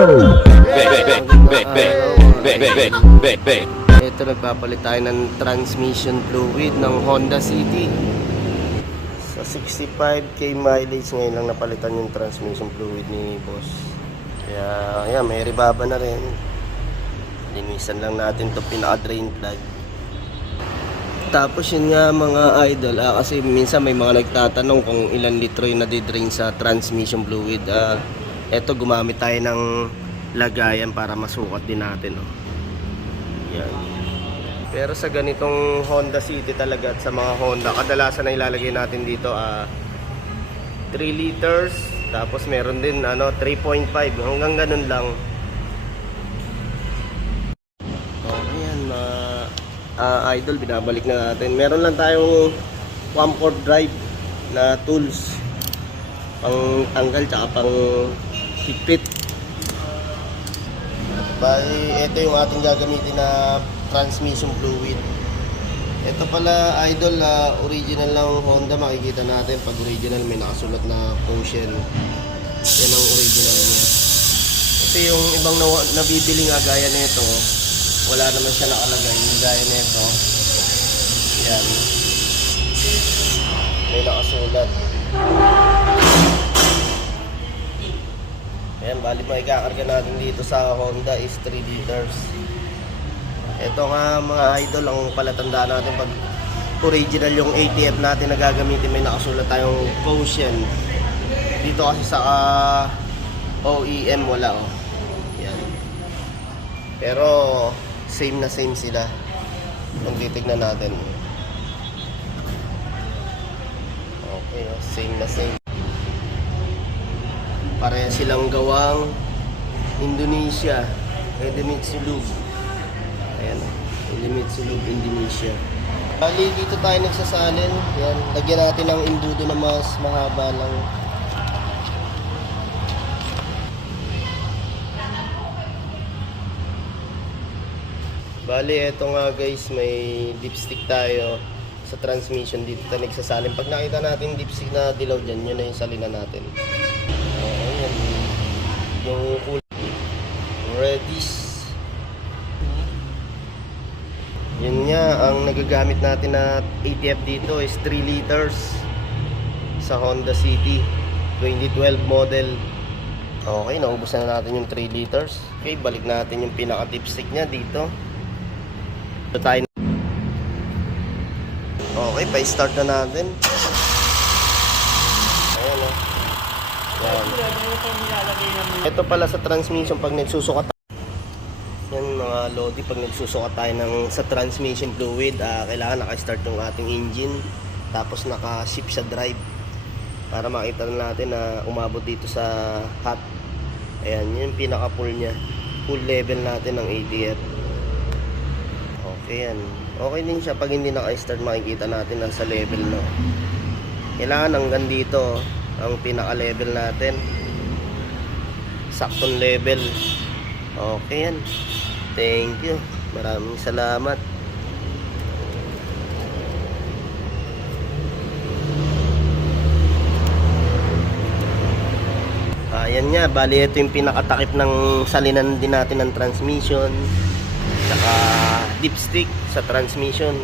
Ito, nagpapalit tayo ng transmission fluid ng Honda City. Sa 65k mileage ngayon lang napalitan yung transmission fluid ni boss. Kaya yan, may ribaba na rin. Linisan lang natin to pinaka-drain plug. Tapos yun nga mga idol, kasi minsan may mga nagtatanong kung ilan litro yung nadidrain sa transmission fluid. Eto, gumamit tayo ng lagayan para masukat din natin. Yan. Pero sa ganitong Honda City talaga at sa mga Honda, kadalasan na ilalagay natin dito 3 liters. Tapos meron din 3.5, hanggang ganun lang. Idol, binabalik na natin. Meron lang tayong 1/4 drive na tools, pang tanggal tsaka pang higpit. Bali, ito yung ating gagamitin na transmission fluid. Ito pala idol, original lang Honda. Makikita natin pag original may nakasulat na Caution. Yan ang original niya. Kasi yung ibang nabibili nga gaya nito, wala naman siya nakalagay. Yung gaya nito, yan, may nakasulat. Ayan, bali mo ikakarga natin dito sa Honda is 3 liters. Ito nga mga idol, ang palatandaan natin pag original yung ATF natin na gagamitin, may nakasulat tayong Caution. Dito kasi sa OEM wala yan. Pero same na same sila kung titignan natin. Okay, same na same. Pareha silang gawang Indonesia, Idemitsu Lube. Ayan, Idemitsu Lube, Indonesia. Bali, dito tayo nagsasalin. Yan, lagyan natin ng imbudo na mas mahaba lang. Bali, eto nga guys, may dipstick tayo sa transmission. Dito tayo nagsasalin. Pag nakita natin dipstick na dilaw dyan, yun na yung salinan natin. Ayan, yung kulay reddish. Yun nga, ang nagagamit natin na ATF dito is 3 liters sa Honda City 2012 model. Okay, naubos na natin yung 3 liters. Okay, balik natin yung pinaka-dipstick nya dito. Ito tayo. Okay, pa-start na natin. Ayan o. Ito pala sa transmission pag nagsusukat. Yan mga lodi, pag nagsusukat tayo sa transmission fluid, kailangan naka-start yung ating engine. Tapos naka-shift sa drive para makita natin na umabot dito sa hot. Ayan, yun yung pinaka-full nya. Full level natin ng ATF. Okay yan. Okay din siya pag hindi naka-start, makikita natin nasa level no. Kailangan hanggang dito ang pinaka-level natin. Saktong level. Okay yan. Thank you. Maraming salamat. Ayan nga, bali ito yung pinakatakip ng salinan din natin ng transmission, saka dipstick sa transmission.